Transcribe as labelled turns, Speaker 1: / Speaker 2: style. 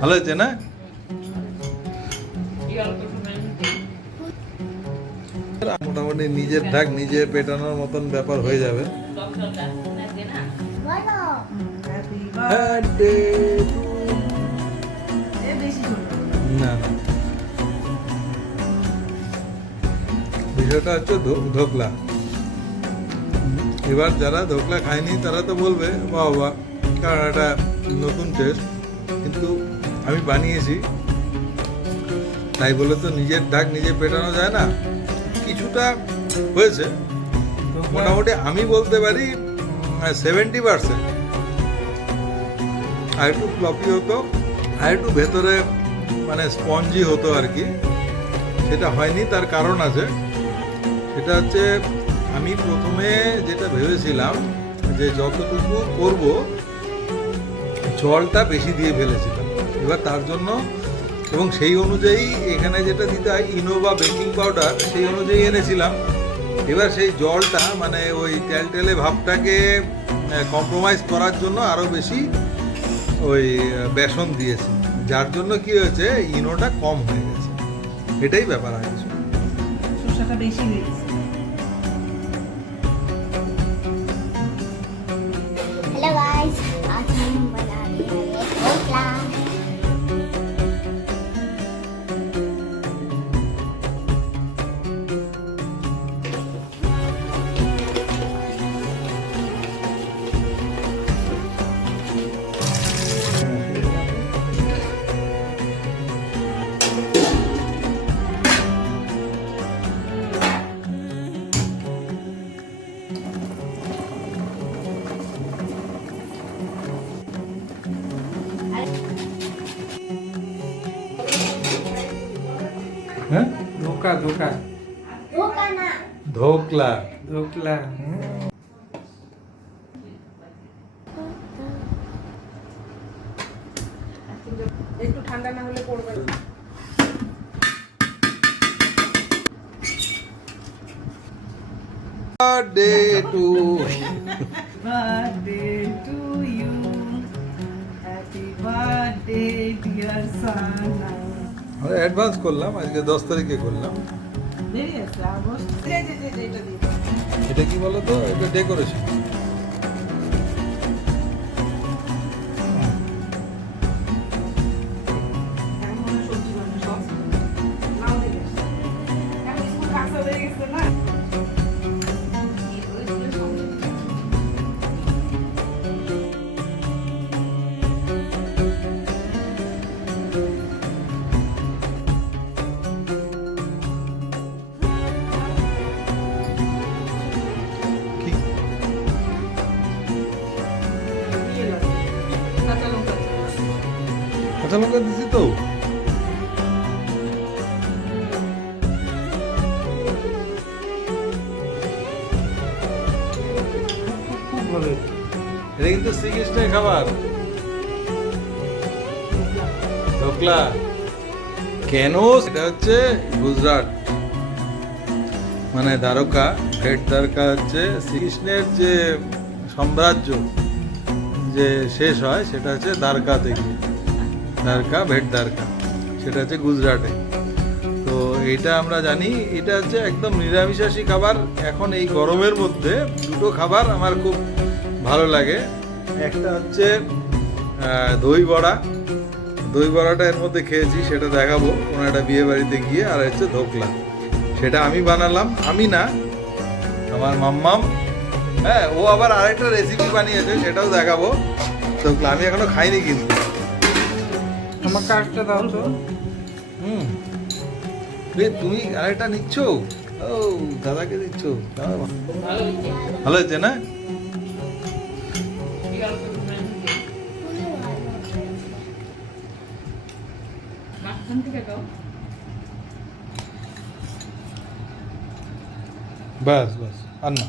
Speaker 1: ভালো
Speaker 2: হয়েছে, না? মোটামুটি নিজের ঢাক নিজে পেটানোর মতন ব্যাপার হয়ে যাবে।
Speaker 1: না
Speaker 2: বিষয়টা হচ্ছে ধোকলা। এবার যারা ধোকলা খায়নি, তারা তো বলবে, বাহ কারণ এটা নতুন টেস্ট কিন্তু আমি বানিয়েছি। তাই বলে তো নিজের ডাক নিজে পেটানো যায় না। কিছুটা হয়েছে। মোটামুটি আমি বলতে পারি সেভেন্টি পার্সেন্ট আর একটু ফ্লপি হতো, আর একটু ভেতরে মানে স্পঞ্জি হতো আর কি। সেটা হয়নি, তার কারণ আছে। সেটা হচ্ছে, আমি প্রথমে যেটা ভেবেছিলাম যে যতটুকু করব জলটা বেশি দিয়ে ফেলেছিলাম। এবার তার জন্য এবং সেই অনুযায়ী এখানে যেটা দিতে হয় ইনো বা বেকিং পাউডার সেই অনুযায়ী এনেছিলাম। এবার সেই জলটা মানে ওই টেলটেলে ভাবটাকে কম্প্রোমাইজ করার জন্য আরও বেশি ওই বেসন দিয়েছি। যার জন্য কি হয়েছে ইনোটা কম হয়ে গেছে। এটাই ব্যাপার আছে
Speaker 3: বেশি হ্যাঁ
Speaker 4: ধোকা ধোকা
Speaker 5: ढोका ना
Speaker 2: ধোকলা
Speaker 4: ধোকলা
Speaker 3: একটু ঠান্ডা না হলে পড়বে না
Speaker 2: birthday to
Speaker 3: birthday to you happy birthday dear Sana
Speaker 2: আমরা অ্যাডভান্স করলাম আজকে দশ তারিখে করলাম।
Speaker 3: এটা
Speaker 2: কি বলো তো এটা ডেকোরেশন
Speaker 3: কাঁচা লঙ্কা
Speaker 2: দিছি তো। কিন্তু শ্রীকৃষ্ণের খাবার। ঢোকলা। কেন? সেটা হচ্ছে গুজরাট। মানে দ্বারকা ভেট দ্বারকা হচ্ছে শ্রীকৃষ্ণের যে সাম্রাজ্য যে শেষ হয়, সেটা হচ্ছে দ্বারকা থেকে। দ্বারকা ভেট দ্বারকা। সেটা হচ্ছে গুজরাটে। তো এটা আমরা জানি, এটা হচ্ছে একদম নিরামিষাশী খাবার। এখন এই গরমের মধ্যে দুটো খাবার আমার খুব ভালো লাগে। একটা হচ্ছে দই বড়া। দই বড়াটা এর মধ্যে খেয়েছি, সেটা দেখাবো। কোনো একটা বিয়ে বাড়িতে গিয়ে, আর হচ্ছে ধোকলা। সেটা আমি বানালাম, আমি না, আমার মাম্মাম। হ্যাঁ ও আবার আরেকটা রেসিপি বানিয়েছে, সেটাও দেখাবো। ধোকলা আমি এখনও খাইনি কিন্তু।
Speaker 4: আমার কার্ডটা দাও তো।
Speaker 2: হুম। এ, তুমি আরেকটা নিচ্ছ? ও দাদাকে দিচ্ছ।
Speaker 1: ভালো
Speaker 2: হয়েছে না? বাস বাস আর না।